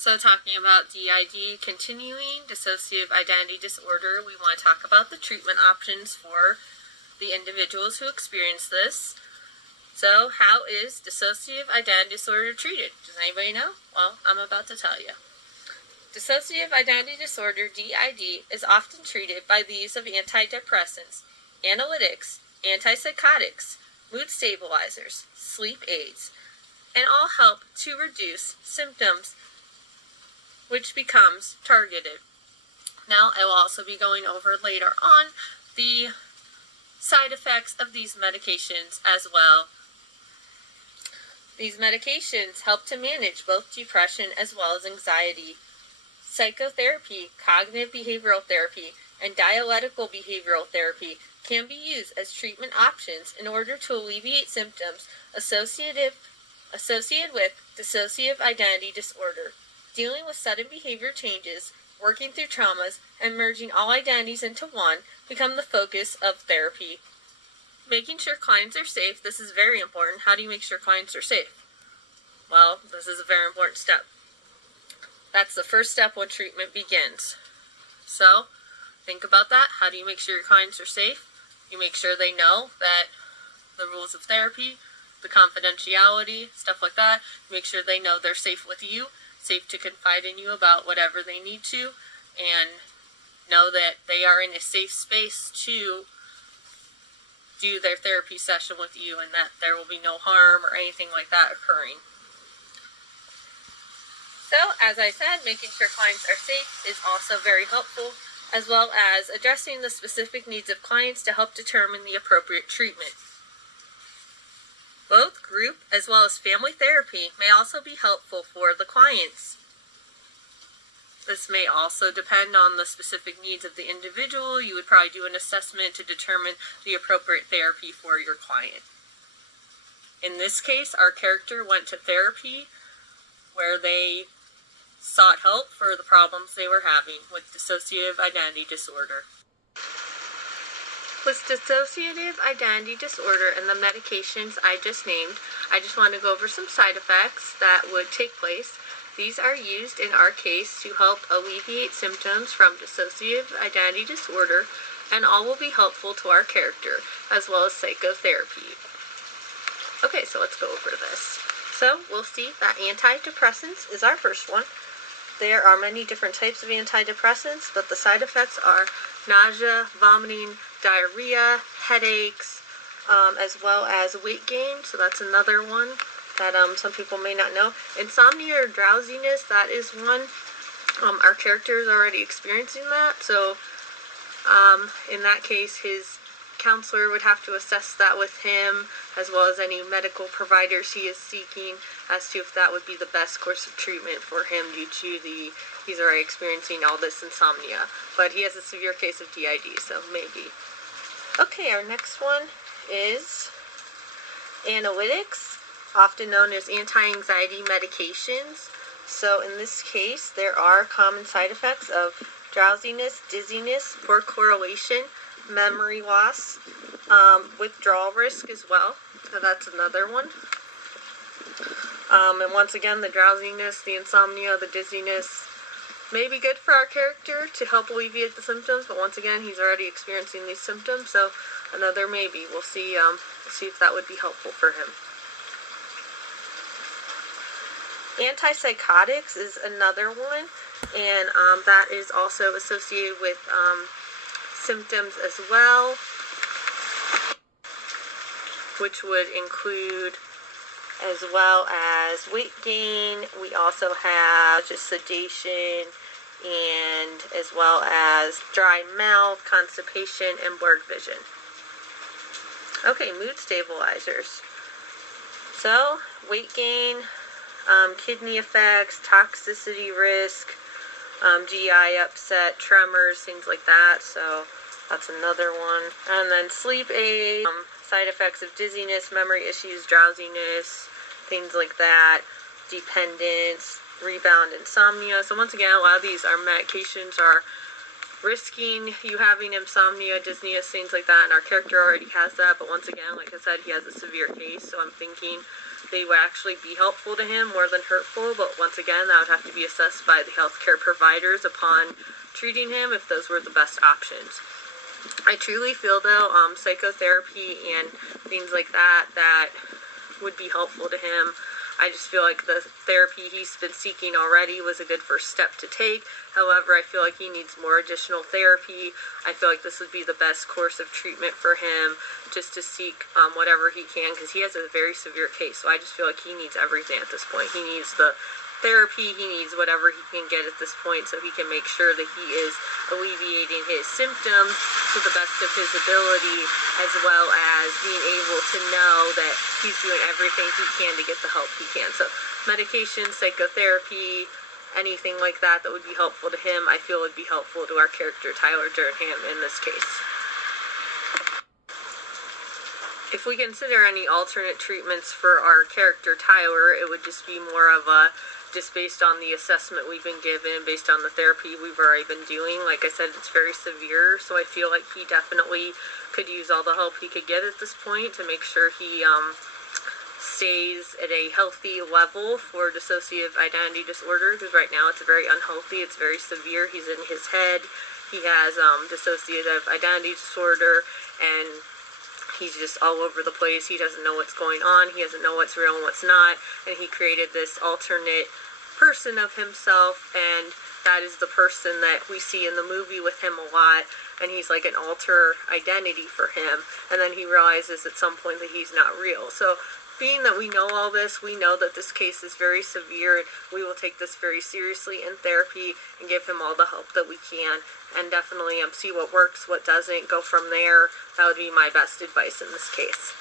So talking about DID, continuing dissociative identity disorder, we want to talk about the treatment options for the individuals who experience this. So how is dissociative identity disorder treated? Does anybody know? Well, I'm about to tell you. Dissociative identity disorder, DID, is often treated by the use of antidepressants, analytics, antipsychotics, mood stabilizers, sleep aids, and all help to reduce symptoms, which becomes targeted. Now, I will also be going over later on the side effects of these medications as well. These medications help to manage both depression as well as anxiety. Psychotherapy, cognitive behavioral therapy, and dialectical behavioral therapy can be used as treatment options in order to alleviate symptoms associated with dissociative identity disorder. Dealing with sudden behavior changes, working through traumas, and merging all identities into one become the focus of therapy. Making sure clients are safe. This is very important. How do you make sure clients are safe? Well, this is a very important step. That's the first step when treatment begins. So, think about that. How do you make sure your clients are safe? You make sure they know that the rules of therapy, the confidentiality, stuff like that. Make sure they know they're safe with you, safe to confide in you about whatever they need to, and know that they are in a safe space to do their therapy session with you, and that there will be no harm or anything like that occurring. So, as I said, making sure clients are safe is also very helpful, as well as addressing the specific needs of clients to help determine the appropriate treatment. Both group as well as family therapy may also be helpful for the clients. This may also depend on the specific needs of the individual. You would probably do an assessment to determine the appropriate therapy for your client. In this case, our character went to therapy where they sought help for the problems they were having with dissociative identity disorder. With dissociative identity disorder and the medications I just named, I just want to go over some side effects that would take place. These are used in our case to help alleviate symptoms from dissociative identity disorder, and all will be helpful to our character, as well as psychotherapy. Okay, so let's go over this. So we'll see that antidepressants is our first one. There are many different types of antidepressants, but the side effects are nausea, vomiting, diarrhea, headaches, as well as weight gain. So that's another one that some people may not know. Insomnia or drowsiness, that is one. Our character is already experiencing that. So in that case, his counselor would have to assess that with him, as well as any medical providers he is seeking, as to if that would be the best course of treatment for him due to he's already experiencing all this insomnia. But he has a severe case of DID, so maybe. Okay, our next one is analytics, often known as anti-anxiety medications. So in this case, there are common side effects of drowsiness, dizziness, poor correlation, memory loss, withdrawal risk as well. So that's another one. And once again, the drowsiness, the insomnia, the dizziness may be good for our character to help alleviate the symptoms, but once again, he's already experiencing these symptoms, so another maybe. We'll see if that would be helpful for him. Antipsychotics is another one, and that is also associated with symptoms as well, which would include as well as weight gain. We also have just sedation, and as well as dry mouth, constipation, and blurred vision. Okay, mood stabilizers. So, weight gain, kidney effects, toxicity risk, GI upset, tremors, things like that. So that's another one. And then sleep aid, side effects of dizziness, memory issues, drowsiness, things like that, dependence, rebound insomnia. So once again, a lot of these are medications are risking you having insomnia, dizziness, things like that, and our character already has that. But once again, like I said, he has a severe case, so I'm thinking they would actually be helpful to him more than hurtful, but once again, that would have to be assessed by the healthcare providers upon treating him if those were the best options. I truly feel, though, psychotherapy and things like that would be helpful to him. I just feel like the therapy he's been seeking already was a good first step to take. However, I feel like he needs more additional therapy. I feel like this would be the best course of treatment for him, just to seek whatever he can, because he has a very severe case. So I just feel like he needs everything at this point. He needs the therapy, he needs whatever he can get at this point so he can make sure that he is alleviating his symptoms to the best of his ability, as well as being able to know that he's doing everything he can to get the help he can. So medication, psychotherapy, anything like that would be helpful to him, I feel would be helpful to our character Tyler Durham in this case. If we consider any alternate treatments for our character Tyler, it would just be more of a, just based on the assessment we've been given, based on the therapy we've already been doing. Like I said, it's very severe, so I feel like he definitely could use all the help he could get at this point to make sure he stays at a healthy level for dissociative identity disorder, because right now it's very unhealthy, it's very severe. He's in his head, he has dissociative identity disorder, and he's just all over the place. He doesn't know what's going on. He doesn't know what's real and what's not. And he created this alternate person of himself, and that is the person that we see in the movie with him a lot. And he's like an alter identity for him. And then he realizes at some point that he's not real. So being that we know all this, we know that this case is very severe. We will take this very seriously in therapy and give him all the help that we can. And definitely see what works, what doesn't, go from there. That would be my best advice in this case.